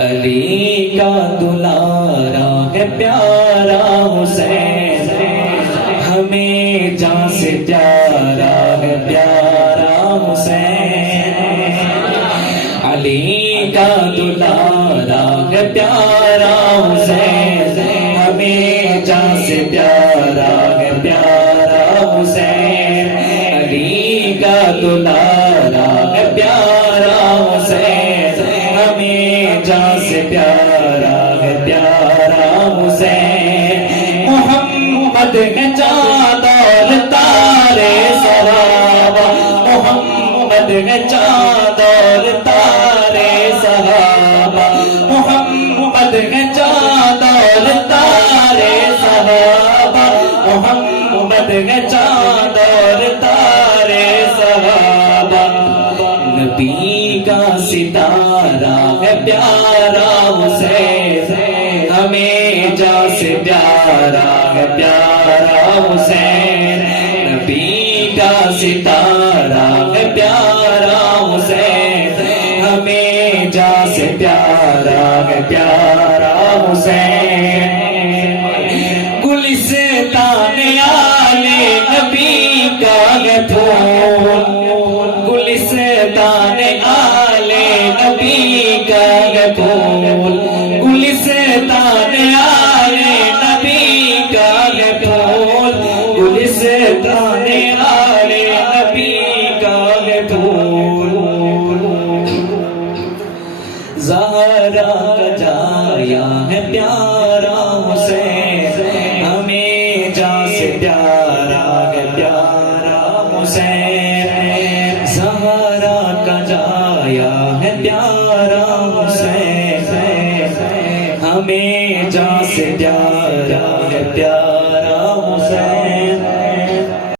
علی کا دلارا ہے پیارا حسین، ہمیں جان سے پیارا ہے پیارا حسین، علی کا دلارا ہے پیارا حسین، ہمیں جان سے پیارا ہے پیارا حسین، علی کا دلارا ہے پیارا حسین، ہمیں جان سے پیارا ہے پیارا حسین، محمد ہے چاند اور تارے صحابہ، محمد ہے چاند اور تارے صحابہ، محمد ہے چاند اور تارے صحابہ، محمد ہے چاند اور تارے صحابہ، نبی کا ستارہ ہے پیارا حسین، ہمیں جان سے پیارا ہے پیارا حسین، نبی کا ستارہ ہے پیارا حسین، ہمیں جان سے پیارا ہے پیارا حسین، گلستان آلے نبی کا ہے پھول، گلستان آلے نبی کا ہے پھول، گلستان آلے نبی کا ہے پھول، گلستان آلے نبی کا ہے پھول، زہرا کا جایا ہے پیارا حسین، ہمیں جان سے پیارا ہے پیارا حسین، زہرا کا جایا ہے پیارا حسین، ہمیں جان سے پیارا